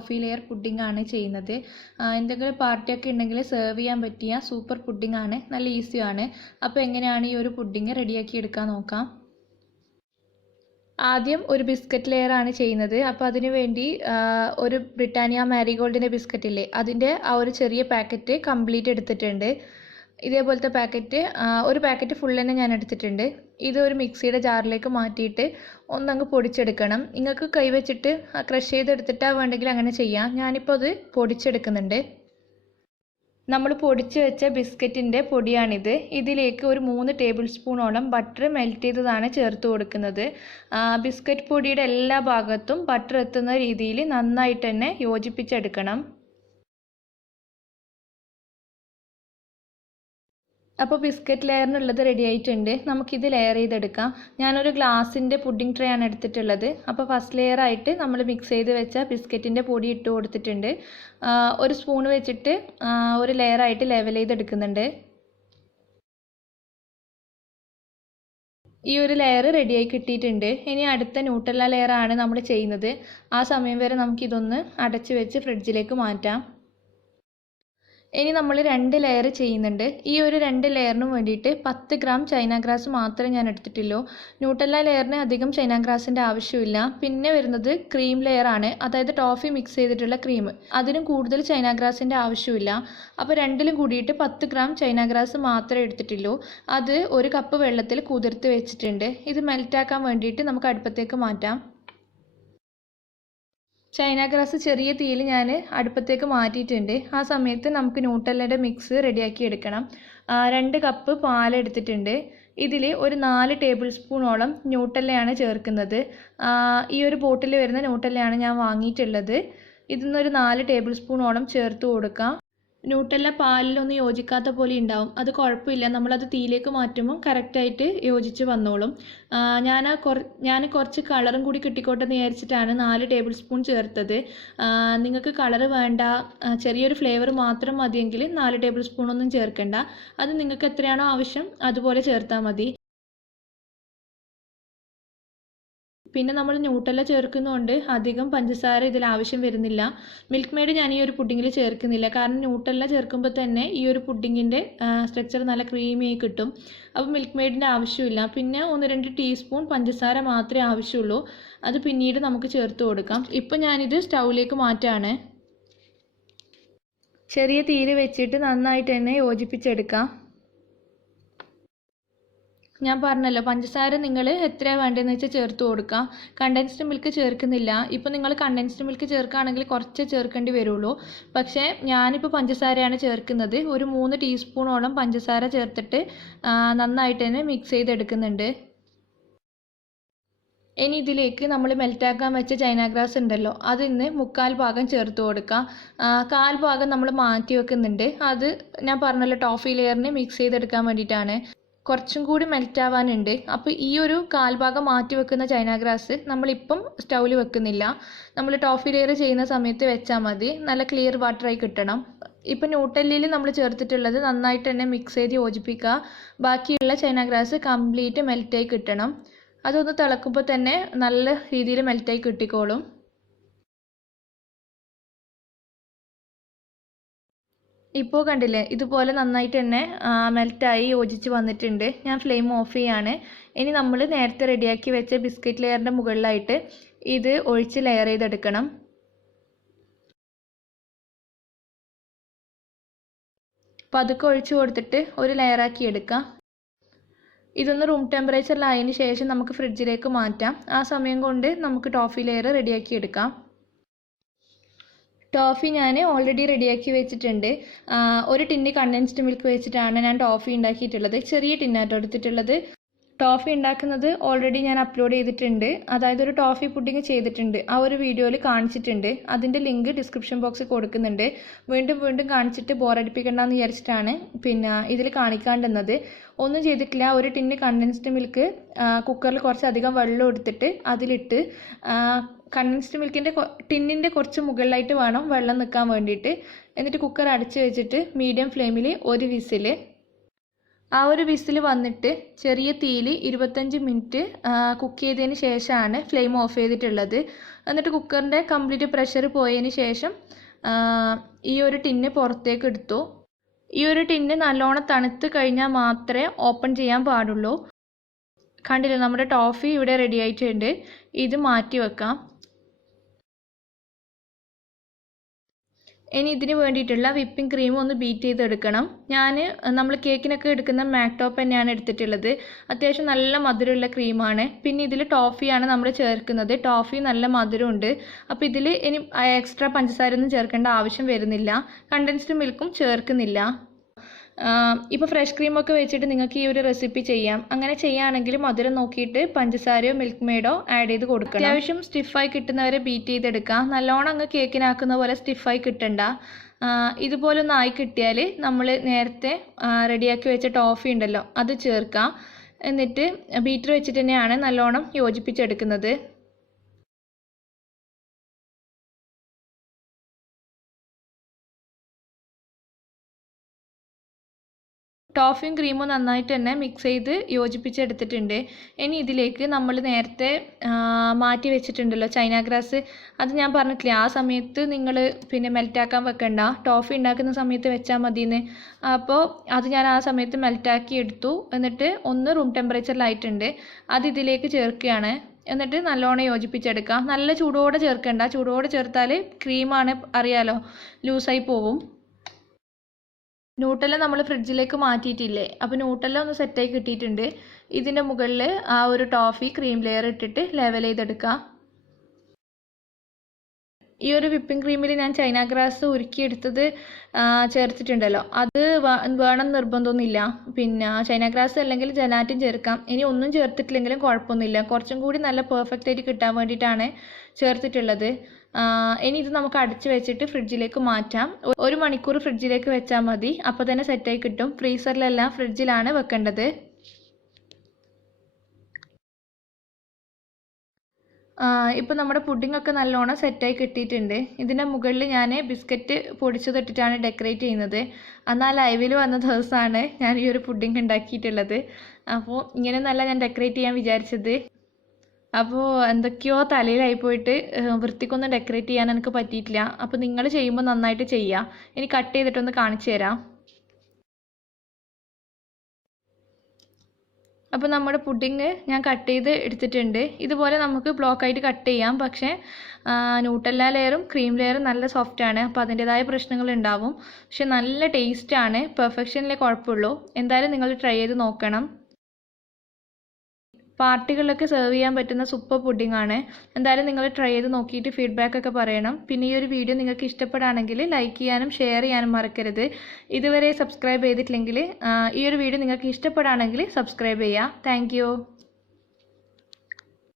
Toffee layer pudding ആണ് ചെയ്യുന്നത്. എന്തെങ്കിലും പാർട്ടിയൊക്കെ ഉണ്ടെങ്കിൽ സെർവ് ചെയ്യാൻ പറ്റിയ സൂപ്പർ പുഡിംഗ് ആണ്, നല്ല ഈസിയാണ്. അപ്പോൾ എങ്ങനെയാണ് ഈ ഒരു പുഡിംഗ് റെഡിയാക്കി എടുക്കാൻ നോക്കാം. ആദ്യം ഒരു ബിസ്ക്കറ്റ് ലെയർ ആണ് ചെയ്യുന്നത്. അപ്പോൾ അതിനു വേണ്ടി ഒരു ബ്രിട്ടാനിയ മാരിഗോൾഡിൻ്റെ ബിസ്ക്കറ്റ് ഇല്ലേ, അതിൻ്റെ ആ ഒരു ചെറിയ പാക്കറ്റ് കംപ്ലീറ്റ് എടുത്തിട്ടുണ്ട്. ഇതേപോലത്തെ പാക്കറ്റ് ഒരു പാക്കറ്റ് ഫുൾ തന്നെ ഞാൻ എടുത്തിട്ടുണ്ട്. ഇത് ഒരു മിക്സിയുടെ ജാറിലേക്ക് മാറ്റിയിട്ട് ഒന്നങ്ങ് പൊടിച്ചെടുക്കണം. നിങ്ങൾക്ക് കൈവച്ചിട്ട് ക്രഷ് ചെയ്തെടുത്തിട്ടാണ് വേണ്ടെങ്കിൽ അങ്ങനെ ചെയ്യാം. ഞാനിപ്പോൾ അത് പൊടിച്ചെടുക്കുന്നുണ്ട്. നമ്മൾ പൊടിച്ച് വെച്ച ബിസ്ക്കറ്റിൻ്റെ പൊടിയാണിത്. ഇതിലേക്ക് ഒരു 3 ടേബിൾ സ്പൂണോളം ബട്ടർ മെൽറ്റ് ചെയ്തതാണ് ചേർത്ത് കൊടുക്കുന്നത്. ബിസ്ക്കറ്റ് പൊടിയുടെ എല്ലാ ഭാഗത്തും ബട്ടർ എത്തുന്ന രീതിയിൽ നന്നായിട്ട് തന്നെ യോജിപ്പിച്ചെടുക്കണം. അപ്പോൾ ബിസ്ക്കറ്റ് ലെയറിനുള്ളത് റെഡി ആയിട്ടുണ്ട്. നമുക്കിത് ലെയർ ചെയ്തെടുക്കാം. ഞാനൊരു ഗ്ലാസിൻ്റെ പുഡിംഗ് ട്രേ ആണ് എടുത്തിട്ടുള്ളത്. അപ്പോൾ ഫസ്റ്റ് ലെയർ ആയിട്ട് നമ്മൾ മിക്സ് ചെയ്ത് വെച്ച ബിസ്ക്കറ്റിൻ്റെ പൊടി ഇട്ട് കൊടുത്തിട്ടുണ്ട്. ഒരു സ്പൂൺ വെച്ചിട്ട് ഒരു ലെയർ ആയിട്ട് ലെവൽ ചെയ്തെടുക്കുന്നുണ്ട്. ഈ ഒരു ലെയർ റെഡിയായി കിട്ടിയിട്ടുണ്ട്. ഇനി അടുത്ത ന്യൂട്ടെല്ല ലെയർ ആണ് നമ്മൾ ചെയ്യുന്നത്. ആ സമയം വരെ നമുക്കിതൊന്ന് അടച്ച് വെച്ച് ഫ്രിഡ്ജിലേക്ക് മാറ്റാം. ഇനി നമ്മൾ 2 ലെയർ ചെയ്യുന്നുണ്ട്. ഈ ഒരു 2 ലെയറിനും വേണ്ടിയിട്ട് 10 ഗ്രാം ചൈന ഗ്രാസ് മാത്രമേ ഞാൻ എടുത്തിട്ടുള്ളൂ. ന്യൂട്ടെല്ല ലെയറിന് അധികം ചൈന ഗ്രാസിൻ്റെ ആവശ്യമില്ല. പിന്നെ വരുന്നത് ക്രീം ലെയർ ആണ്, അതായത് ടോഫി മിക്സ് ചെയ്തിട്ടുള്ള ക്രീം. അതിനും കൂടുതൽ ചൈന ഗ്രാസിൻ്റെ ആവശ്യമില്ല. അപ്പോൾ രണ്ടിലും കൂടിയിട്ട് 10 ഗ്രാം ചൈന ഗ്രാസ് മാത്രമേ എടുത്തിട്ടുള്ളൂ. അത് 1 കപ്പ് വെള്ളത്തിൽ കുതിർത്ത് വെച്ചിട്ടുണ്ട്. ഇത് മെൽറ്റാക്കാൻ വേണ്ടിയിട്ട് നമുക്ക് അടുപ്പത്തേക്ക് മാറ്റാം. ചൈന ഗ്രാസ് ചെറിയ തീയിൽ ഞാൻ അടുപ്പത്തേക്ക് മാറ്റിയിട്ടുണ്ട്. ആ സമയത്ത് നമുക്ക് ന്യൂട്ടെല്ലയുടെ മിക്സ് റെഡിയാക്കി എടുക്കണം. 2 കപ്പ് പാലെടുത്തിട്ടുണ്ട്. ഇതിൽ ഒരു 4 ടേബിൾ സ്പൂണോളം ന്യൂട്ടെല്ലയാണ് ചേർക്കുന്നത്. ഈ ഒരു ബോട്ടിൽ വരുന്ന ന്യൂട്ടെല്ലയാണ് ഞാൻ വാങ്ങിയിട്ടുള്ളത്. ഇതിന്നൊരു 4 ടേബിൾ സ്പൂണോളം ചേർത്ത് കൊടുക്കാം. ന്യൂട്ടെല്ല പാലിലൊന്നും യോജിക്കാത്ത പോലെ ഉണ്ടാവും. അത് കുഴപ്പമില്ല, നമ്മളത് തീയിലേക്ക് മാറ്റുമ്പോൾ കറക്റ്റായിട്ട് യോജിച്ച് വന്നോളും. ഞാൻ കുറച്ച് കളറും കൂടി കിട്ടിക്കോട്ടെ എന്ന് വിചാരിച്ചിട്ടാണ് 4 ടേബിൾ സ്പൂൺ ചേർത്തത്. നിങ്ങൾക്ക് കളറ് വേണ്ട, ചെറിയൊരു ഫ്ലേവർ മാത്രം മതിയെങ്കിൽ 4 ടേബിൾ സ്പൂണൊന്നും ചേർക്കണ്ട. അത് നിങ്ങൾക്ക് എത്രയാണോ ആവശ്യം അതുപോലെ ചേർത്താൽ മതി. പിന്നെ നമ്മൾ ന്യൂട്ടെല്ല ചേർക്കുന്നതുകൊണ്ട് അധികം പഞ്ചസാര ഇതിൽ ആവശ്യം വരുന്നില്ല. മിൽക്ക് മെയ്ഡ് ഞാൻ ഈ ഒരു പുഡിങ്ങിൽ ചേർക്കുന്നില്ല, കാരണം ന്യൂട്ടെല്ല ചേർക്കുമ്പോൾ തന്നെ ഈ ഒരു പുഡിങ്ങിൻ്റെ സ്ട്രക്ചർ നല്ല ക്രീമിയായി കിട്ടും. അപ്പോൾ മിൽക്ക് മെയ്ഡിൻ്റെ ആവശ്യമില്ല. പിന്നെ 1-2 ടീസ്പൂൺ പഞ്ചസാര മാത്രമേ ആവശ്യമുള്ളൂ. അത് പിന്നീട് നമുക്ക് ചേർത്ത് കൊടുക്കാം. ഇപ്പോൾ ഞാനിത് സ്റ്റൗവിലേക്ക് മാറ്റാണ്. ചെറിയ തീയിൽ വെച്ചിട്ട് നന്നായിട്ട് തന്നെ യോജിപ്പിച്ചെടുക്കാം. ഞാൻ പറഞ്ഞല്ലോ, പഞ്ചസാര നിങ്ങൾ എത്രയാണ് വേണ്ടതെന്ന് വെച്ചാൽ ചേർത്ത് കൊടുക്കാം. കണ്ടൻസ്ഡ് മിൽക്ക് ചേർക്കുന്നില്ല. ഇപ്പോൾ നിങ്ങൾ കണ്ടൻസ്ഡ് മിൽക്ക് ചേർക്കുകയാണെങ്കിൽ കുറച്ച് ചേർക്കേണ്ടി വരുള്ളൂ. പക്ഷേ ഞാനിപ്പോൾ പഞ്ചസാരയാണ് ചേർക്കുന്നത്. ഒരു 3 ടീസ്പൂണോളം പഞ്ചസാര ചേർത്തിട്ട് നന്നായിട്ട് തന്നെ മിക്സ് ചെയ്തെടുക്കുന്നുണ്ട്. ഇനി ഇതിലേക്ക് നമ്മൾ മെൽറ്റാക്കാൻ വെച്ച ചൈന ഗ്രാസ് ഉണ്ടല്ലോ, അതിന്ന് 1/4 ഭാഗം ചേർത്ത് കൊടുക്കാം. 1/4 ഭാഗം നമ്മൾ മാറ്റി വെക്കുന്നുണ്ട്. അത് ഞാൻ പറഞ്ഞല്ലോ, ടോഫി ലെയറിന് മിക്സ് ചെയ്തെടുക്കാൻ വേണ്ടിയിട്ടാണ്. കുറച്ചും കൂടി മെൽറ്റ് ആവാനുണ്ട്. അപ്പോൾ ഈ ഒരു 1/4 ഭാഗം മാറ്റി വെക്കുന്ന ചൈന ഗ്രാസ് നമ്മളിപ്പം സ്റ്റൗവിൽ വെക്കുന്നില്ല. നമ്മൾ ടോഫി ലെയർ ചെയ്യുന്ന സമയത്ത് വെച്ചാൽ മതി. നല്ല ക്ലിയർ വാട്ടറായി കിട്ടണം. ഇപ്പം ന്യൂട്ടെല്ലയിൽ നമ്മൾ ചേർത്തിട്ടുള്ളത് നന്നായിട്ട് തന്നെ മിക്സ് ചെയ്ത് യോജിപ്പിക്കുക. ബാക്കിയുള്ള ചൈന ഗ്രാസ് കംപ്ലീറ്റ് മെൽറ്റായി കിട്ടണം. അതൊന്ന് തിളക്കുമ്പോൾ തന്നെ നല്ല രീതിയിൽ മെൽറ്റായി കിട്ടിക്കോളും. ഇപ്പോൾ കണ്ടില്ലേ, ഇതുപോലെ നന്നായിട്ട് തന്നെ മെൽറ്റായി യോജിച്ച് വന്നിട്ടുണ്ട്. ഞാൻ ഫ്ലെയിം ഓഫ് ചെയ്യാണ്. ഇനി നമ്മൾ നേരത്തെ റെഡിയാക്കി വെച്ച ബിസ്ക്കറ്റ് ലെയറിൻ്റെ മുകളിലായിട്ട് ഇത് ഒഴിച്ച് ലെയർ ചെയ്തെടുക്കണം. പതുക്കെ ഒഴിച്ച് കൊടുത്തിട്ട് ഒരു ലെയറാക്കി എടുക്കാം. ഇതൊന്ന് റൂം ടെമ്പറേച്ചറിലായതിന് ശേഷം നമുക്ക് ഫ്രിഡ്ജിലേക്ക് മാറ്റാം. ആ സമയം കൊണ്ട് നമുക്ക് ടോഫി ലെയർ റെഡിയാക്കി എടുക്കാം. ടോഫി ഞാൻ ഓൾറെഡി റെഡിയാക്കി വെച്ചിട്ടുണ്ട്. ഒരു ടിന്ന് കണ്ടൻസ്ഡ് മിൽക്ക് വെച്ചിട്ടാണ് ഞാൻ ടോഫി ഉണ്ടാക്കിയിട്ടുള്ളത്. ചെറിയ ടിന്നാട്ടോ എടുത്തിട്ടുള്ളത്. ടോഫി ഉണ്ടാക്കുന്നത് ഓൾറെഡി ഞാൻ അപ്ലോഡ് ചെയ്തിട്ടുണ്ട്. അതായത് ഒരു ടോഫി പുഡിംഗ് ചെയ്തിട്ടുണ്ട്. ആ ഒരു വീഡിയോയിൽ കാണിച്ചിട്ടുണ്ട്. അതിൻ്റെ ലിങ്ക് ഡിസ്ക്രിപ്ഷൻ ബോക്സിൽ കൊടുക്കുന്നുണ്ട്. വീണ്ടും വീണ്ടും കാണിച്ചിട്ട് ബോറടിപ്പിക്കണ്ടെന്ന് വിചാരിച്ചിട്ടാണ് ഇതിൽ കാണിക്കാണ്ടുന്നത്. ഒന്നും ചെയ്തിട്ടില്ല. ഒരു ടിന്ന് കണ്ടൻസ്ഡ് മിൽക്ക് കുക്കറിൽ കുറച്ചധികം വെള്ളം എടുത്തിട്ട് അതിലിട്ട് കണ്ടൻസ്ഡ് മിൽക്കിൻ്റെ ടിന്നിൻ്റെ കുറച്ച് മുകളിലായിട്ട് വേണം വെള്ളം നിൽക്കാൻ വേണ്ടിയിട്ട്. എന്നിട്ട് കുക്കർ അടച്ച് വെച്ചിട്ട് മീഡിയം ഫ്ലെയിമിൽ ഒരു വിസിൽ. ആ ഒരു വിസിൽ വന്നിട്ട് ചെറിയ തീയിൽ 25 മിനിറ്റ് കുക്ക് ചെയ്തതിന് ശേഷമാണ് ഫ്ലെയിം ഓഫ് ചെയ്തിട്ടുള്ളത്. എന്നിട്ട് കുക്കറിൻ്റെ കംപ്ലീറ്റ് പ്രഷർ പോയതിന് ശേഷം ഈ ഒരു ടിന്ന് പുറത്തേക്ക് എടുത്തു. ഈ ഒരു ടിന്ന് നല്ലോണം തണുത്ത് കഴിഞ്ഞാൽ മാത്രമേ ഓപ്പൺ ചെയ്യാൻ പാടുള്ളൂ. കണ്ടില്ലേ, നമ്മുടെ ടോഫി ഇവിടെ റെഡി ആയിട്ടുണ്ട്. ഇത് മാറ്റി വെക്കാം. ഇനി ഇതിന് വേണ്ടിയിട്ടുള്ള വിപ്പിംഗ് ക്രീം ഒന്ന് ബീറ്റ് ചെയ്തെടുക്കണം. നമ്മൾ കേക്കിനൊക്കെ എടുക്കുന്ന മാക്ടോപ്പ് തന്നെയാണ് എടുത്തിട്ടുള്ളത്. അത്യാവശ്യം നല്ല മധുരമുള്ള ക്രീമാണ്. പിന്നെ ഇതിൽ ടോഫിയാണ് നമ്മൾ ചേർക്കുന്നത്. ടോഫി നല്ല മധുരമുണ്ട്. അപ്പോൾ ഇതിൽ ഇനി എക്സ്ട്രാ പഞ്ചസാര ഒന്നും ചേർക്കേണ്ട ആവശ്യം വരുന്നില്ല. കണ്ടൻസ്ഡ് മിൽക്കും ചേർക്കുന്നില്ല. ഇപ്പോൾ ഫ്രഷ് ക്രീമൊക്കെ വെച്ചിട്ട് നിങ്ങൾക്ക് ഈ ഒരു റെസിപ്പി ചെയ്യാം. അങ്ങനെ ചെയ്യുകയാണെങ്കിൽ മധുരം നോക്കിയിട്ട് പഞ്ചസാരയോ മിൽക്ക് മെയ്ഡോ ആഡ് ചെയ്ത് കൊടുക്കണം. അത്യാവശ്യം സ്റ്റിഫായി കിട്ടുന്നവരെ ബീറ്റ് ചെയ്തെടുക്കാം. നല്ലോണം അങ്ങ് കേക്കിനാക്കുന്ന പോലെ സ്റ്റിഫായി കിട്ടണ്ട. ഇതുപോലെ ഒന്ന് ആയി കിട്ടിയാൽ നമ്മൾ നേരത്തെ റെഡിയാക്കി വെച്ച ടോഫി ഉണ്ടല്ലോ, അത് ചേർക്കാം. എന്നിട്ട് ബീറ്റർ വെച്ചിട്ട് തന്നെയാണ് നല്ലോണം യോജിപ്പിച്ചെടുക്കുന്നത്. ടോഫിയും ക്രീമും നന്നായിട്ട് തന്നെ മിക്സ് ചെയ്ത് യോജിപ്പിച്ചെടുത്തിട്ടുണ്ട്. ഇനി ഇതിലേക്ക് നമ്മൾ നേരത്തെ മാറ്റി വെച്ചിട്ടുണ്ടല്ലോ ചൈന ഗ്രാസ്, അത് ഞാൻ പറഞ്ഞിട്ടില്ലേ ആ സമയത്ത് നിങ്ങൾ പിന്നെ മെൽറ്റാക്കാൻ വെക്കണ്ട, ടോഫി ഉണ്ടാക്കുന്ന സമയത്ത് വെച്ചാൽ മതിയെന്ന്. അപ്പോൾ അത് ഞാൻ ആ സമയത്ത് മെൽറ്റാക്കി എടുത്തു. എന്നിട്ട് ഒന്ന് റൂം ടെമ്പറേച്ചറിലായിട്ടുണ്ട്. അത് ഇതിലേക്ക് ചേർക്കുകയാണ്. എന്നിട്ട് നല്ലോണം യോജിപ്പിച്ചെടുക്കാം. നല്ല ചൂടോടെ ചേർക്കണ്ട. ചൂടോടെ ചേർത്താൽ ക്രീമാണ് അറിയാലോ, ലൂസായി പോവും. ന്യൂട്ടല്ല നമ്മൾ ഫ്രിഡ്ജിലേക്ക് മാറ്റിയിട്ടില്ലേ, അപ്പോൾ ന്യൂട്ടല്ല ഒന്ന് സെറ്റായി കിട്ടിയിട്ടുണ്ട്. ഇതിൻ്റെ മുകളിൽ ആ ഒരു ടോഫി ക്രീം ലെയർ ഇട്ടിട്ട് ലെവൽ ചെയ്തെടുക്കുക. ഈ ഒരു വിപ്പിംഗ് ക്രീമിൽ ഞാൻ ചൈന ഗ്രാസ് ഉരുക്കിയെടുത്തത് ചേർത്തിട്ടുണ്ടല്ലോ, അത് വേണം നിർബന്ധമൊന്നുമില്ല. പിന്നെ ചൈന ഗ്രാസ് അല്ലെങ്കിൽ ജലാറ്റിൻ ചേർക്കാം. ഇനി ഒന്നും ചേർത്തിട്ടില്ലെങ്കിലും കുഴപ്പമൊന്നുമില്ല. കുറച്ചും കൂടി നല്ല പെർഫെക്റ്റ് ആയിട്ട് കിട്ടാൻ വേണ്ടിയിട്ടാണ് ചേർത്തിട്ടുള്ളത്. ഇനി ഇത് നമുക്ക് അടച്ച് വെച്ചിട്ട് ഫ്രിഡ്ജിലേക്ക് മാറ്റാം. 1 മണിക്കൂർ ഫ്രിഡ്ജിലേക്ക് വെച്ചാൽ മതി. അപ്പോൾ തന്നെ സെറ്റായി കിട്ടും. ഫ്രീസറിലല്ല, ഫ്രിഡ്ജിലാണ് വെക്കേണ്ടത്. ഇപ്പോൾ നമ്മുടെ പുഡിങ്ങൊക്കെ നല്ലോണം സെറ്റായി കിട്ടിയിട്ടുണ്ട്. ഇതിൻ്റെ മുകളിൽ ഞാൻ ബിസ്ക്കറ്റ് പൊടിച്ചതിട്ടിട്ടാണ് ഡെക്കറേറ്റ് ചെയ്യുന്നത്. എന്നാൽ ലൈവിൽ വന്ന ദിവസമാണ് ഞാൻ ഈ ഒരു പുഡിങ് ഉണ്ടാക്കിയിട്ടുള്ളത്. അപ്പോൾ ഇങ്ങനെയൊന്നല്ല ഞാൻ ഡെക്കറേറ്റ് ചെയ്യാൻ വിചാരിച്ചത്. അപ്പോൾ എന്തൊക്കെയോ തലയിലായി പോയിട്ട് വൃത്തിക്കൊന്നും ഡെക്കറേറ്റ് ചെയ്യാൻ എനിക്ക് പറ്റിയിട്ടില്ല. അപ്പോൾ നിങ്ങൾ ചെയ്യുമ്പോൾ നന്നായിട്ട് ചെയ്യുക. ഇനി കട്ട് ചെയ്തിട്ടൊന്ന് കാണിച്ചു തരാം. അപ്പോൾ നമ്മുടെ പുഡിങ് ഞാൻ കട്ട് ചെയ്ത് എടുത്തിട്ടുണ്ട്. ഇതുപോലെ നമുക്ക് ബ്ലോക്കായിട്ട് കട്ട് ചെയ്യാം. പക്ഷേ ന്യൂട്ടല്ല ലെയറും ക്രീം ലെയറും നല്ല സോഫ്റ്റാണ്. അപ്പോൾ അതിൻ്റേതായ പ്രശ്നങ്ങൾ ഉണ്ടാവും. പക്ഷെ നല്ല ടേസ്റ്റാണ്. പെർഫെക്ഷനിലേ കുഴപ്പമുള്ളൂ. എന്തായാലും നിങ്ങൾ ട്രൈ ചെയ്ത് നോക്കണം. പാർട്ടികളിലൊക്കെ സെർവ് ചെയ്യാൻ പറ്റുന്ന സൂപ്പർ പുഡിംഗ് ആണ്. എന്തായാലും നിങ്ങൾ ട്രൈ ചെയ്ത് നോക്കിയിട്ട് ഫീഡ്ബാക്ക് ഒക്കെ പറയണം. പിന്നെ ഈ ഒരു വീഡിയോ നിങ്ങൾക്ക് ഇഷ്ടപ്പെടുകയാണെങ്കിൽ ലൈക്ക് ചെയ്യാനും ഷെയർ ചെയ്യാനും മറക്കരുത്. ഇതുവരെ സബ്സ്ക്രൈബ് ചെയ്തിട്ടില്ലെങ്കിൽ ഈ ഒരു വീഡിയോ നിങ്ങൾക്ക് ഇഷ്ടപ്പെടുകയാണെങ്കിൽ സബ്സ്ക്രൈബ് ചെയ്യുക. താങ്ക്